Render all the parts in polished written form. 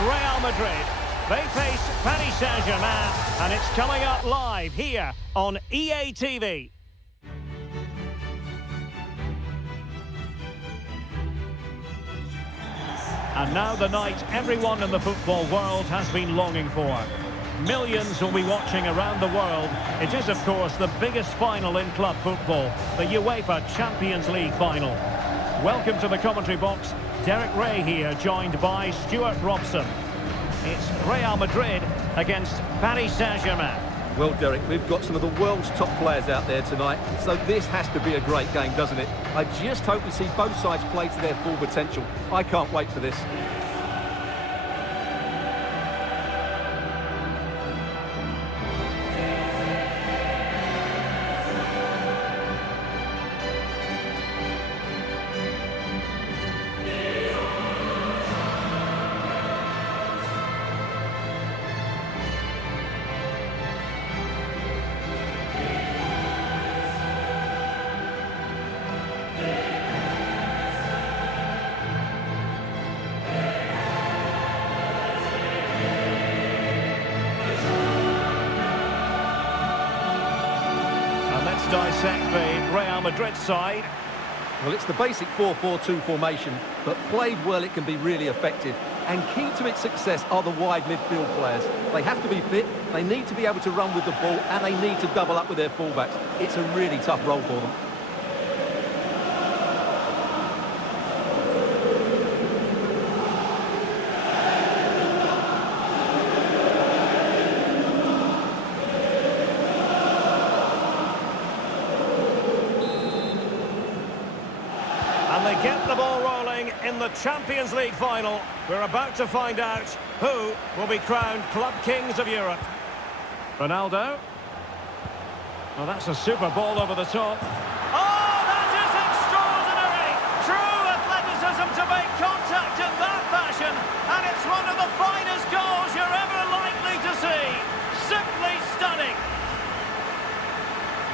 Real Madrid. They face Paris Saint-Germain, and it's coming up live here on EA TV. And now the night everyone in the football world has been longing for. Millions will be watching around the world. It is, of course, the biggest final in club football, the UEFA Champions League final. Welcome to the commentary box. Derek Ray here, joined by Stuart Robson. It's Real Madrid against Paris Saint-Germain. Well, Derek, we've got some of the world's top players out there tonight, so this has to be a great game, doesn't it? I just hope we see both sides play to their full potential. I can't wait for this. Dissect the Real Madrid side. Well, it's the basic 4-4-2 formation, but played well it can be really effective. And key to its success are the wide midfield players. They have to be fit, they need to be able to run with the ball, and they need to double up with their fullbacks. It's a really tough role for them. And they get the ball rolling in the Champions League final. We're about to find out who will be crowned Club Kings of Europe. Ronaldo. Well, that's a super ball over the top. Oh, that is extraordinary! True athleticism to make contact in that fashion. And it's one of the finest goals you're ever likely to see. Simply stunning.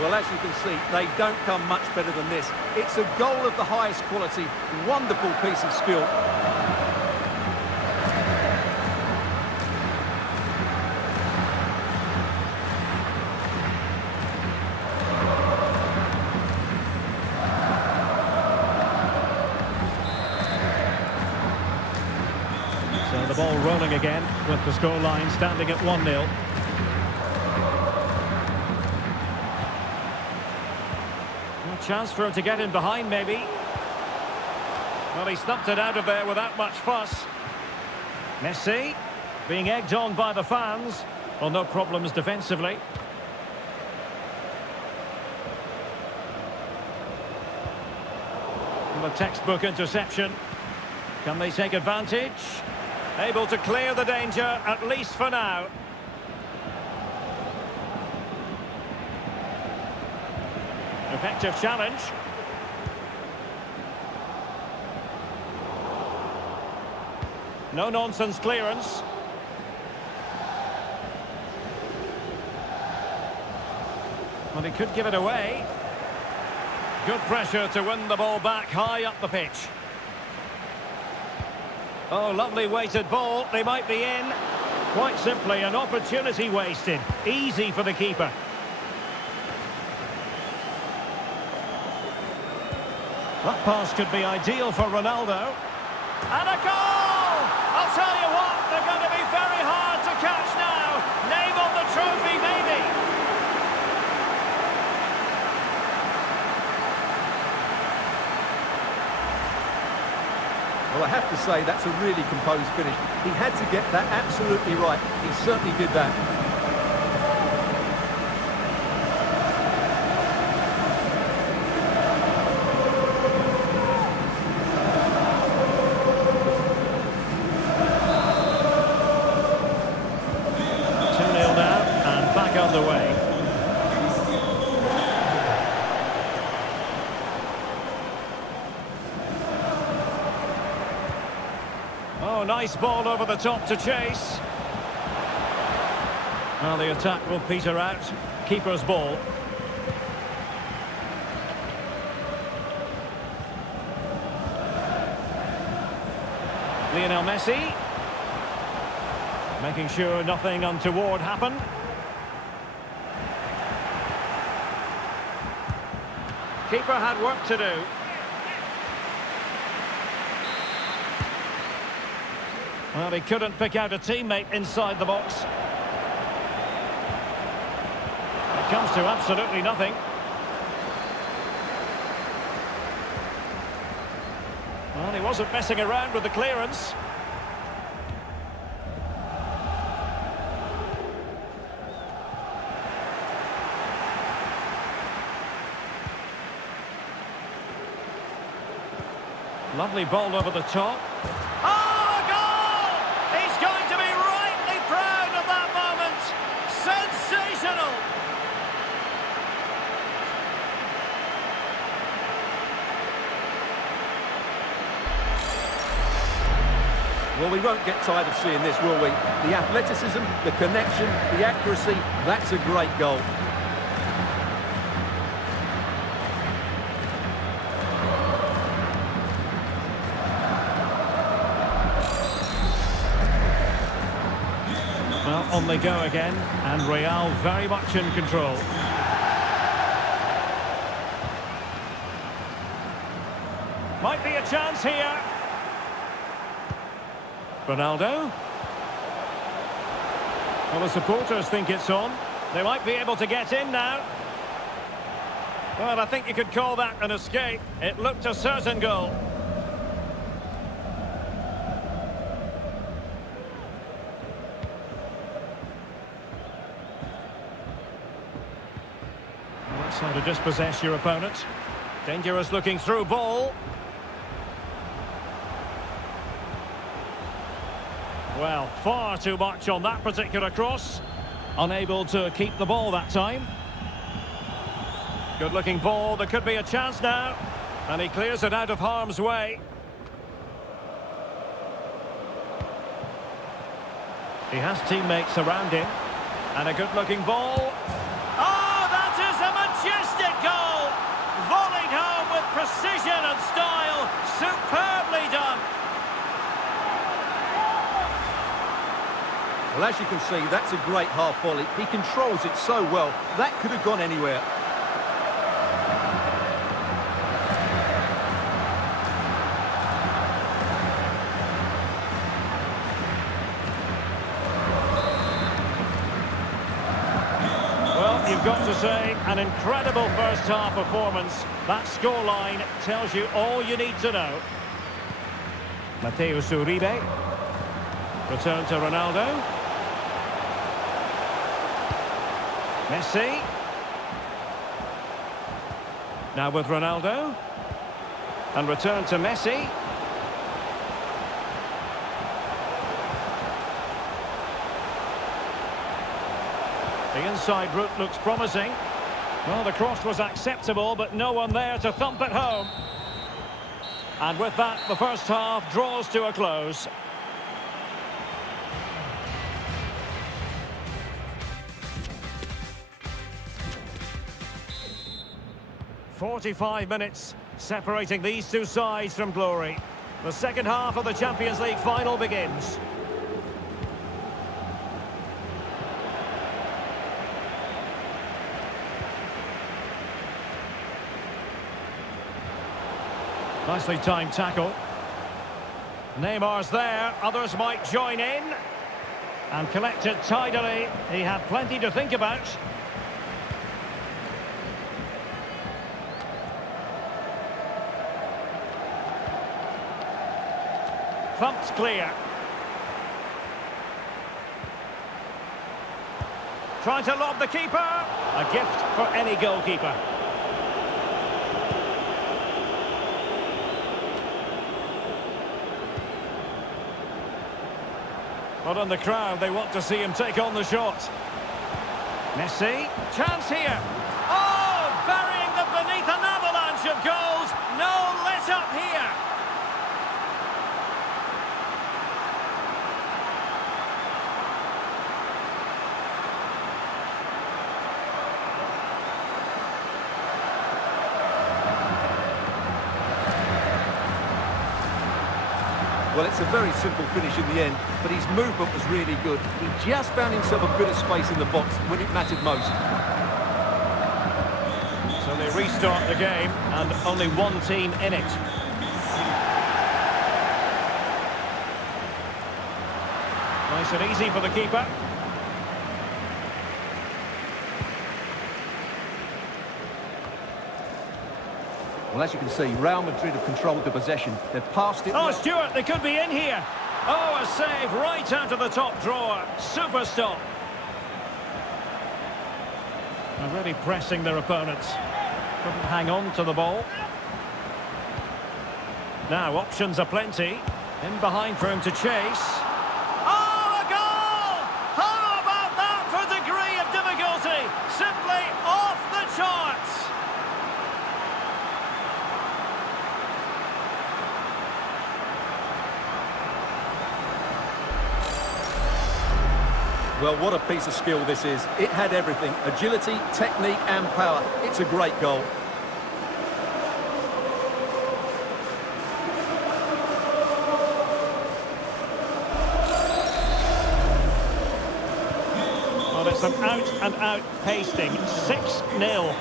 Well, as you can see, they don't come much better than this. It's a goal of the highest quality. Wonderful piece of skill. So the ball rolling again with the scoreline standing at 1-0. Chance for him to get in behind, maybe. Well, he stumped it out of there without much fuss. Messi being egged on by the fans. Well, no problems defensively. And a textbook interception. Can they take advantage? Able to clear the danger, at least for now. Effective challenge. No-nonsense clearance. Well, he could give it away. Good pressure to win the ball back high up the pitch. Oh, lovely weighted ball. They might be in. Quite simply, an opportunity wasted. Easy for the keeper. That pass could be ideal for Ronaldo. And a goal! I'll tell you what, they're going to be very hard to catch now. Name on the trophy, maybe. Well, I have to say, that's a really composed finish. He had to get that absolutely right. He certainly did that. Underway. Oh, nice ball over the top to chase. Well, the attack will peter out. Keeper's ball. Lionel Messi. Making sure nothing untoward happened. Keeper had work to do. Well, he couldn't pick out a teammate inside the box. It comes to absolutely nothing. Well, he wasn't messing around with the clearance. Lovely ball over the top. Oh, a goal! He's going to be rightly proud of that moment. Sensational! Well, we won't get tired of seeing this, will we? The athleticism, the connection, the accuracy, that's a great goal. Well, on they go again, and Real very much in control. Might be a chance here. Ronaldo. Well, the supporters think it's on. They might be able to get in now. Well, I think you could call that an escape. It looked a certain goal. Well, that's how to dispossess your opponent. Dangerous looking through ball. Well, far too much on that particular cross. Unable to keep the ball that time. Good-looking ball. There could be a chance now. And he clears it out of harm's way. He has teammates around him. And a good-looking ball. Oh, that is a majestic goal! Volleyed home with precision and style. Superbly done. Well, as you can see, that's a great half volley. He controls it so well. That could have gone anywhere. Well, you've got to say, an incredible first-half performance. That scoreline tells you all you need to know. Mateus Uribe. Return to Ronaldo. Messi. Now with Ronaldo. And return to Messi. The inside route looks promising. Well, the cross was acceptable, but no one there to thump it home. And with that, the first half draws to a close. "45 minutes separating these two sides from glory. The second half of the Champions League final begins. Nicely timed tackle. Neymar's there, others might join in. And collect it tidily. He had plenty to think about. Thumped clear. Trying to lob the keeper. A gift for any goalkeeper. But on the crowd, they want to see him take on the shot. Messi. Chance here. Oh, burying them beneath an avalanche of goals. No let up here. Well, it's a very simple finish in the end, but his movement was really good. He just found himself a bit of space in the box when it mattered most. So they restart the game, and only one team in it. Nice and easy for the keeper. Well, as you can see, Real Madrid have controlled the possession. They've passed it... Oh, Stuart, they could be in here. Oh, a save right out of the top drawer. Super stop. Already pressing their opponents. Couldn't hang on to the ball. Now, options are plenty. In behind for him to chase. Oh, a goal! How about that for degree of difficulty? Simply off the charts. Well, what a piece of skill this is. It had everything. Agility, technique and power. It's a great goal. Well, it's an out-and-out pasting. 6-0.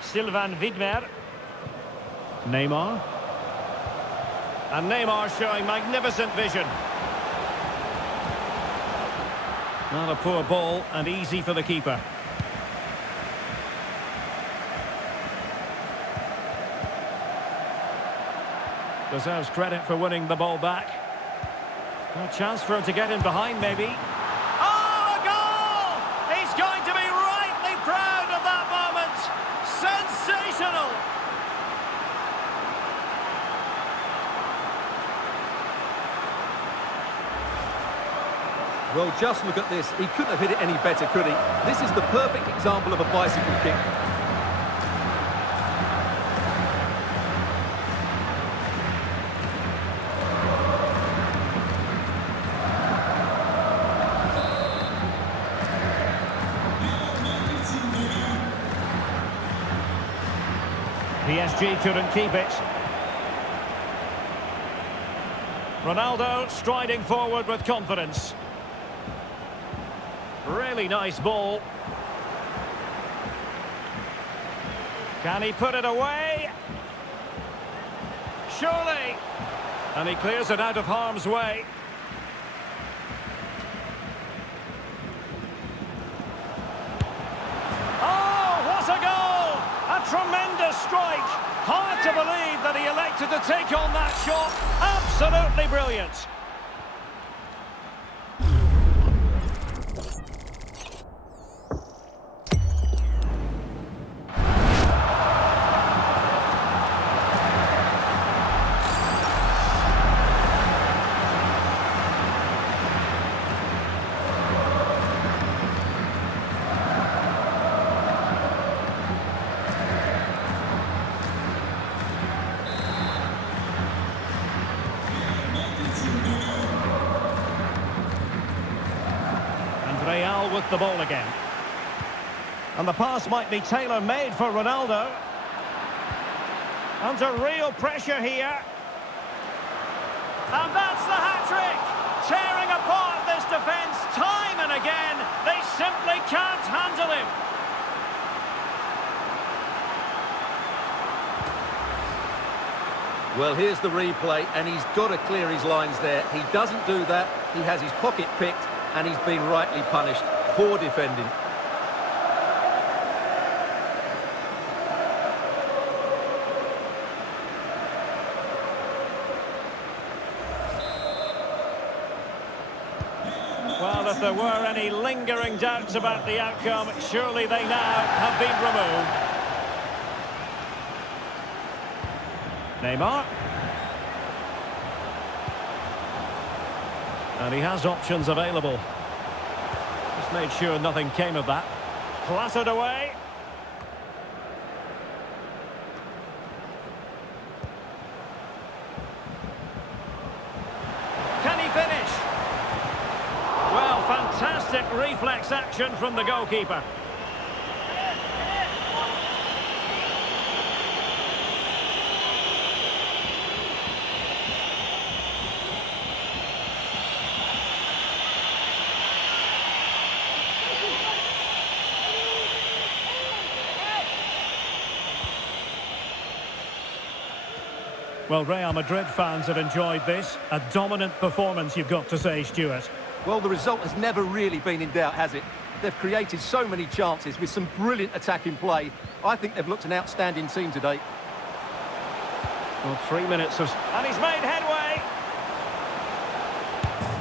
Sylvain Widmer. Neymar. And Neymar showing magnificent vision. Not a poor ball and easy for the keeper. Deserves credit for winning the ball back. A chance for him to get in behind, maybe. Oh, a goal! He's going to be rightly proud of that moment. Sensational! Well, just look at this. He couldn't have hit it any better, could he? This is the perfect example of a bicycle kick. PSG couldn't keep it. Ronaldo striding forward with confidence. Really nice ball. Can he put it away? Surely. And he clears it out of harm's way. Oh, what a goal! A tremendous strike. Hard to believe that he elected to take on that shot. Absolutely brilliant. Real with the ball again. And the pass might be tailor-made for Ronaldo. Under real pressure here. And that's the hat-trick! Tearing apart this defence time and again. They simply can't handle him. Well, here's the replay, and he's got to clear his lines there. He doesn't do that. He has his pocket picked, and he's been rightly punished. Poor defending. Well, if there were any lingering doubts about the outcome, surely they now have been removed. Neymar. And he has options available. Just made sure nothing came of that. Clattered away. Can he finish? Well, fantastic reflex action from the goalkeeper. Well, Real Madrid fans have enjoyed this. A dominant performance, you've got to say, Stuart. Well, the result has never really been in doubt, has it? They've created so many chances with some brilliant attacking play. I think they've looked an outstanding team today. Well, 3 minutes of... And he's made headway!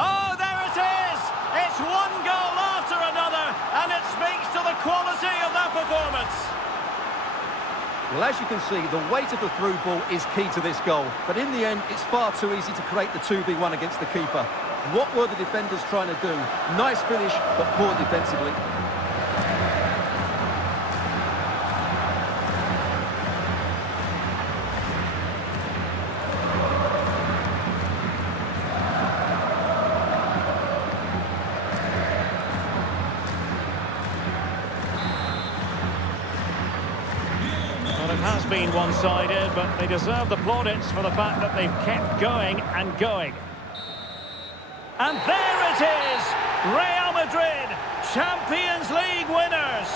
Oh, there it is! It's one goal after another, and it speaks to the quality of that performance. Well, as you can see, the weight of the through ball is key to this goal. But in the end, it's far too easy to create the 2v1 against the keeper. What were the defenders trying to do? Nice finish, but poor defensively. Well, it has been one-sided, but they deserve the plaudits for the fact that they've kept going and going. And there it is! Real Madrid, Champions League winners!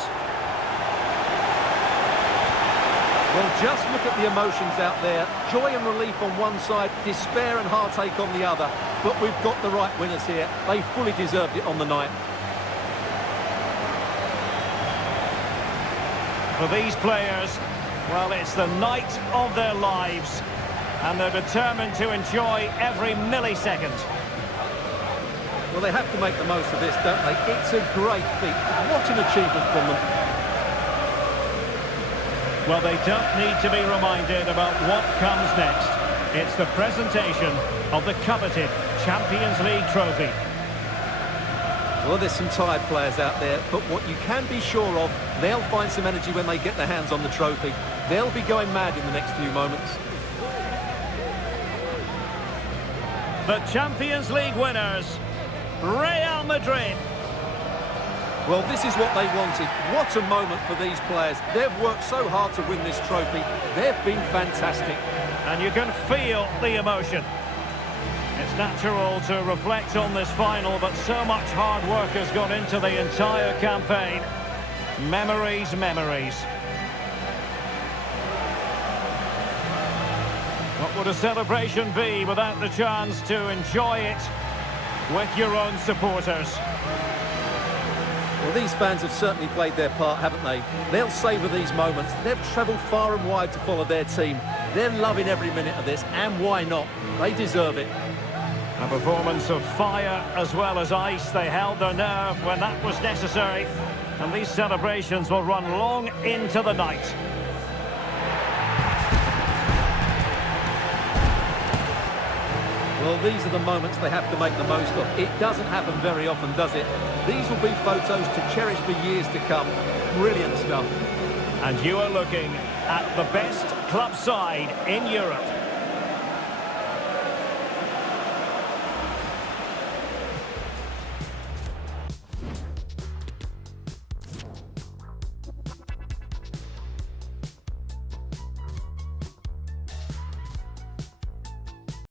Well, just look at the emotions out there. Joy and relief on one side, despair and heartache on the other. But we've got the right winners here. They fully deserved it on the night. For these players, well, it's the night of their lives. And they're determined to enjoy every millisecond. Well, they have to make the most of this, don't they? It's a great feat. What an achievement from them. Well, they don't need to be reminded about what comes next. It's the presentation of the coveted Champions League trophy. Well, there's some tired players out there, but what you can be sure of, they'll find some energy when they get their hands on the trophy. They'll be going mad in the next few moments. The Champions League winners, Real Madrid. Well, this is what they wanted. What a moment for these players. They've worked so hard to win this trophy. They've been fantastic. And you can feel the emotion. It's natural to reflect on this final, but so much hard work has gone into the entire campaign. Memories, memories. What would a celebration be without the chance to enjoy it with your own supporters? Well, these fans have certainly played their part, haven't they? They'll savour these moments. They've travelled far and wide to follow their team. They're loving every minute of this, and why not? They deserve it. A performance of fire as well as ice. They held their nerve when that was necessary. And these celebrations will run long into the night. Well, these are the moments they have to make the most of. It doesn't happen very often, does it? These will be photos to cherish for years to come. Brilliant stuff. And you are looking at the best club side in Europe.